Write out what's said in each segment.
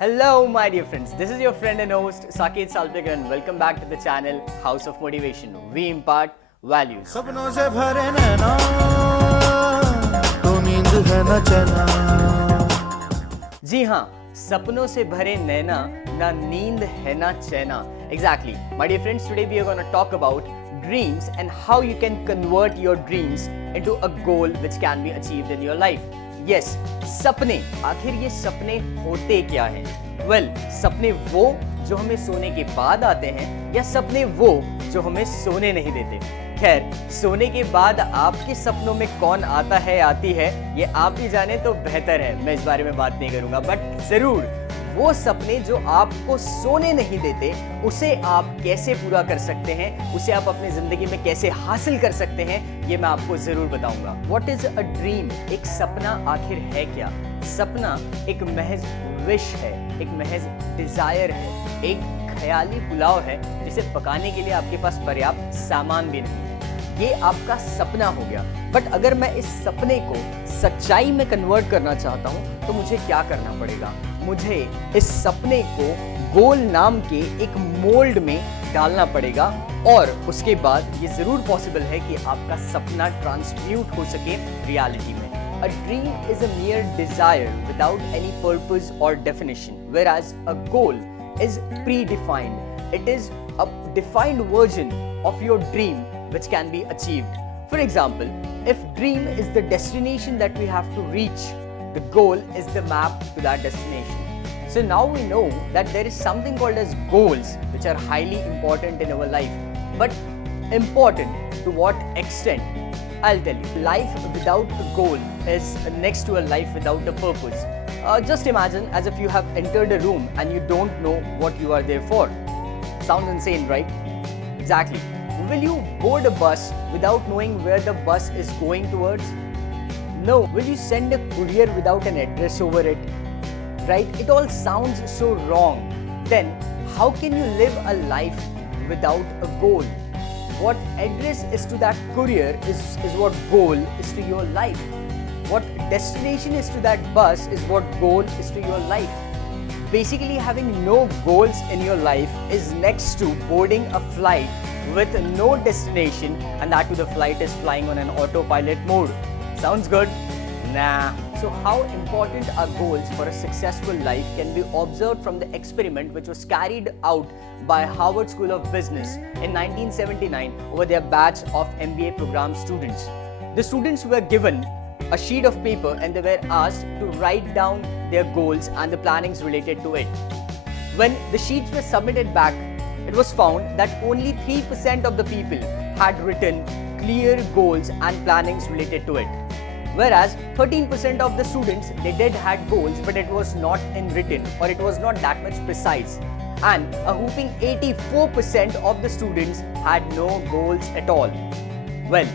Hello my dear friends, this is your friend and host Saket Salpekar and welcome back to the channel House of Motivation. We impart values. सपनों से भरे नैना तो नींद है न चैना। जी हाँ, सपनों से भरे नैना ना नींद है ना चैना. Exactly. My dear friends, today we are going to talk about dreams and how you can convert your dreams into a goal which can be achieved in your life. Yes, सपने. आखिर ये सपने होते क्या हैं? Well, सपने वो जो हमें सोने के बाद आते हैं या सपने वो जो हमें सोने नहीं देते. खैर, सोने के बाद आपके सपनों में कौन आता है आती है ये आप ही जाने तो बेहतर है. मैं इस बारे में बात नहीं करूंगा, बट जरूर वो सपने जो आपको सोने नहीं देते उसे आप कैसे पूरा कर सकते हैं, उसे आप अपनी जिंदगी में कैसे हासिल कर सकते हैं, ये मैं आपको जरूर बताऊंगा. What is a dream? एक सपना आखिर है क्या? सपना एक महज विश है, एक महज डिजायर है, एक ख्याली पुलाव है जिसे पकाने के लिए आपके पास पर्याप्त सामान भी नहीं है. ये आपका सपना हो गया. बट अगर मैं इस सपने को सच्चाई में कन्वर्ट करना चाहता हूँ तो मुझे क्या करना पड़ेगा? मुझे इस सपने को गोल नाम के एक मोल्ड में डालना पड़ेगा और उसके बाद ये जरूर पॉसिबल है कि आपका सपना ट्रांसम्यूट हो सके रियलिटी में. A dream is a mere desire without any purpose or definition, whereas a goal is predefined. It is a defined version of your dream which can be achieved. For example, if dream is the destination that we have to reach, the goal is the map to that destination. So now we know that there is something called as goals which are highly important in our life. But important to what extent? I'll tell you. Life without a goal is next to a life without a purpose. Just imagine as if you have entered a room and you don't know what you are there for. Sounds insane, right? Exactly. Will you board a bus without knowing where the bus is going towards? No. Will you send a courier without an address over it? Right? It all sounds so wrong. Then, how can you live a life without a goal? What address is to that courier is what goal is to your life. What destination is to that bus is what goal is to your life. Basically, having no goals in your life is next to boarding a flight with no destination, and that too the flight is flying on an autopilot mode. Sounds good? Nah. So how important are goals for a successful life can be observed from the experiment which was carried out by Harvard School of Business in 1979 over their batch of MBA program students. The students were given a sheet of paper and they were asked to write down their goals and the plannings related to it. When the sheets were submitted back, it was found that only 3% of the people had written clear goals and plannings related to it. Whereas 13% of the students, they did had goals, but it was not in written or it was not that much precise. And a whooping 84% of the students had no goals at all. Well,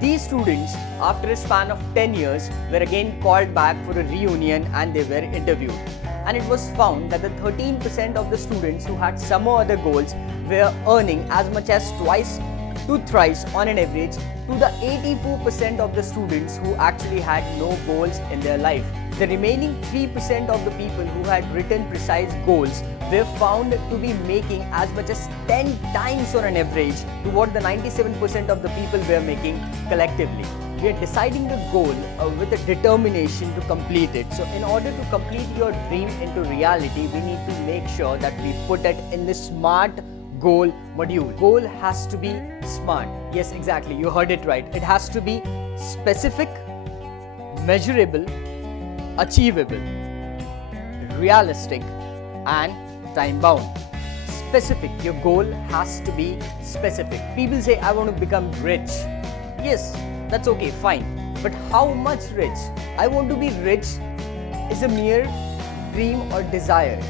these students, after a span of 10 years, were again called back for a reunion and they were interviewed. And it was found that the 13% of the students who had some or other goals were earning as much as twice to thrice on an average to the 84% of the students who actually had no goals in their life. The remaining 3% of the people who had written precise goals were found to be making as much as 10 times on an average to what the 97% of the people were making collectively. We are deciding the goal with a determination to complete it. So in order to complete your dream into reality, we need to make sure that we put it in the SMART goal module. Goal has to be SMART. Yes, exactly. You heard it right. It has to be specific, measurable, achievable, realistic, and time bound. Specific. Your goal has to be specific. People say, I want to become rich. Yes, that's okay, fine. But how much rich? I want to be rich is a mere dream or desire.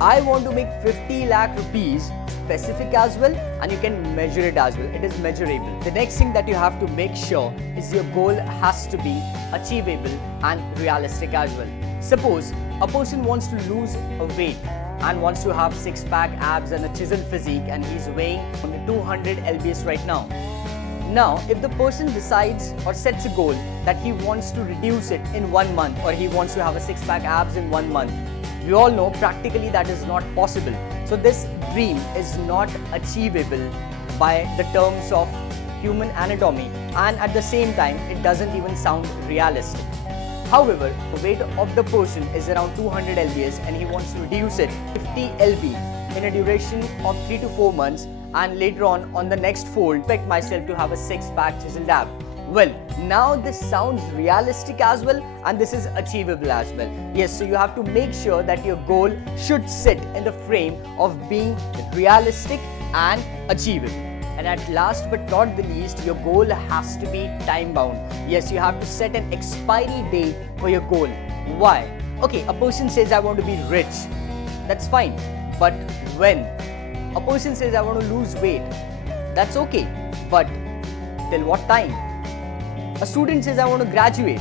I want to make 50 lakh rupees, specific as well, and you can measure it as well. It is measurable. The next thing that you have to make sure is your goal has to be achievable and realistic as well. Suppose a person wants to lose a weight and wants to have six-pack abs and a chiseled physique and he's weighing 200 lbs right now. Now, if the person decides or sets a goal that he wants to reduce it in 1 month or he wants to have a six-pack abs in 1 month, We all know practically that is not possible. So this dream is not achievable by the terms of human anatomy, and at the same time it doesn't even sound realistic. However, the weight of the person is around 200 lbs and he wants to reduce it 50 lb in a duration of 3 to 4 months, and later on the next fold expect myself to have a 6-pack chiseled ab. Well, now this sounds realistic as well, and this is achievable as well. Yes, so you have to make sure that your goal should sit in the frame of being realistic and achievable. And at last but not the least, your goal has to be time bound. Yes, you have to set an expiry date for your goal. Why? Okay, a person says I want to be rich. That's fine. But when? A person says I want to lose weight. That's okay. But till what time? A student says I want to graduate.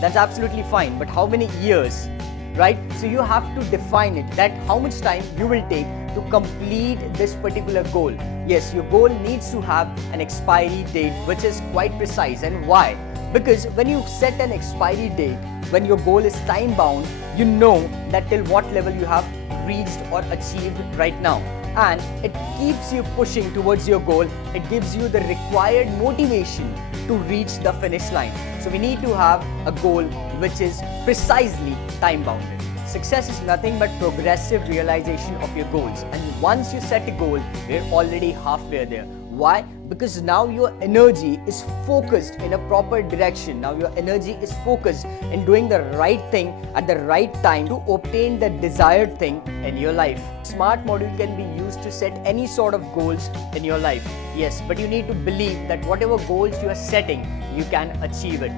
That's absolutely fine. But how many years? Right? So you have to define it, that how much time you will take to complete this particular goal. Yes, your goal needs to have an expiry date which is quite precise. And why? Because when you set an expiry date, when your goal is time bound, you know that till what level you have reached or achieved right now. And it keeps you pushing towards your goal. It gives you the required motivation to reach the finish line. So we need to have a goal which is precisely time bounded. Success is nothing but progressive realization of your goals. And once you set a goal, you're already halfway there. Why? Because now your energy is focused in a proper direction. Now your energy is focused in doing the right thing at the right time to obtain the desired thing in your life. SMART module can be used to set any sort of goals in your life. Yes, but you need to believe that whatever goals you are setting, you can achieve it.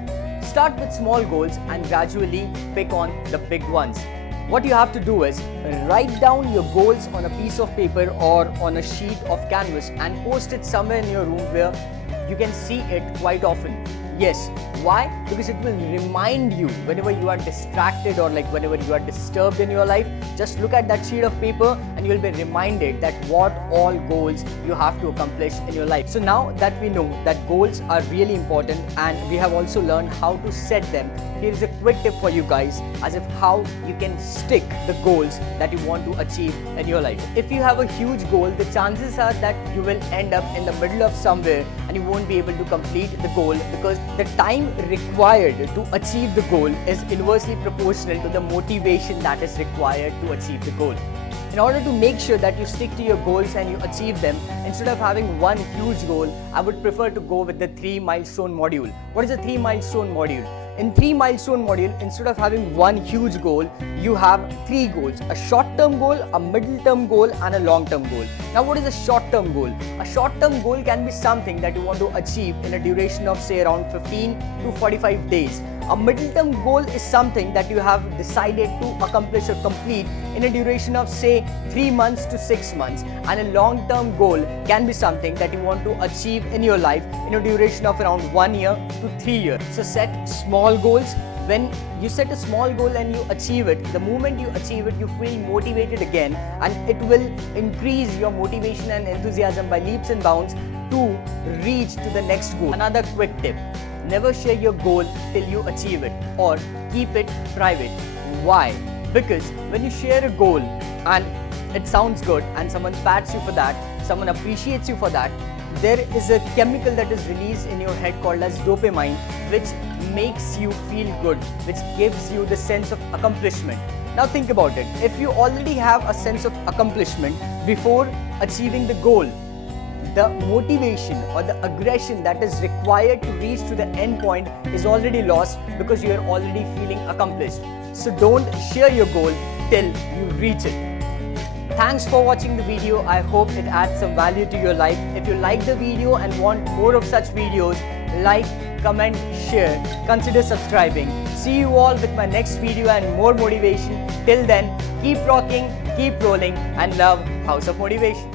Start with small goals and gradually pick on the big ones. What you have to do is write down your goals on a piece of paper or on a sheet of canvas and post it somewhere in your room where you can see it quite often. Yes. Why? Because it will remind you whenever you are distracted or like whenever you are disturbed in your life. Just look at that sheet of paper and you will be reminded that what all goals you have to accomplish in your life. So now that we know that goals are really important and we have also learned how to set them, here is a quick tip for you guys as if how you can stick the goals that you want to achieve in your life. If you have a huge goal, the chances are that you will end up in the middle of somewhere and you won't be able to complete the goal because the time required to achieve the goal is inversely proportional to the motivation that is required to achieve the goal. In order to make sure that you stick to your goals and you achieve them, instead of having one huge goal, I would prefer to go with the 3 milestone module. What is a 3 milestone module? In 3 milestone module, instead of having one huge goal, you have 3 goals: a short-term goal, a middle-term goal, and a long-term goal. Now, what is a short-term goal? A short-term goal can be something that you want to achieve in a duration of say around 15 to 45 days. A middle-term goal is something that you have decided to accomplish or complete in a duration of say 3 months to 6 months. And a long-term goal can be something that you want to achieve in your life in a duration of around 1 year to 3 years. So set small goals. When you set a small goal and you achieve it, the moment you achieve it, you feel motivated again, and it will increase your motivation and enthusiasm by leaps and bounds to reach to the next goal. Another quick tip: never share your goal till you achieve it, or keep it private. Why? Because when you share a goal and it sounds good and someone pats you for that, someone appreciates you for that, there is a chemical that is released in your head called as dopamine, which makes you feel good, which gives you the sense of accomplishment. Now think about it. If you already have a sense of accomplishment before achieving the goal, the motivation or the aggression that is required to reach to the end point is already lost because you are already feeling accomplished. So don't share your goal till you reach it. Thanks for watching the video. I hope it adds some value to your life. If you like the video and want more of such videos, like, comment, share, consider subscribing. See you all with my next video and more motivation. Till then, keep rocking, keep rolling, and love House of Motivation.